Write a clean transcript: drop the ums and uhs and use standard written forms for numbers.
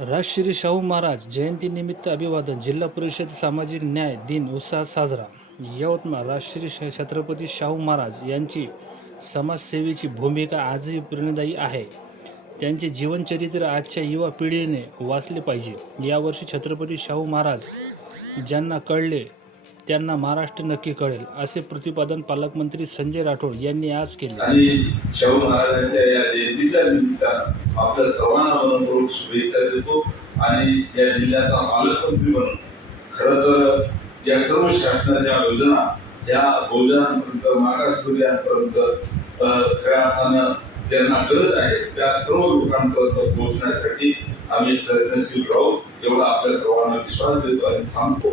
राजश्री शाहू महाराज जयंतीनिमित्त अभिवादन. जिल्हा परिषद सामाजिक न्याय दिन उत्साहात साजरा. यवतमाळ. राजश्री छत्रपती शाहू महाराज यांची समाजसेवेची भूमिका आजही प्रेरणादायी आहे. त्यांचे जीवनचरित्र आजच्या युवा पिढीने वाचले पाहिजे. यावर्षी छत्रपती शाहू महाराज ज्यांना कळले त्यांना महाराष्ट्र नक्की कळेल, असे प्रतिपादन पालकमंत्री संजय राठोड यांनी आज केले. आणि शाहू महाराजांच्या या जयंतीच्या निमित्तानं आपल्या सर्वांना मनपूर्वक शुभेच्छा देतो. आणि या जिल्ह्याचा पालकमंत्री म्हणून खरं तर या सर्व शासनाच्या योजना या बहुजनांपर्यंत, मागासवर्गीयांपर्यंत खऱ्या अर्थानं ज्यांना गरज आहे त्या सर्व लोकांपर्यंत पोहोचण्यासाठी आम्ही प्रयत्नशील राहू, एवढा आपल्या सर्वांना विश्वास देतो आणि थांबतो.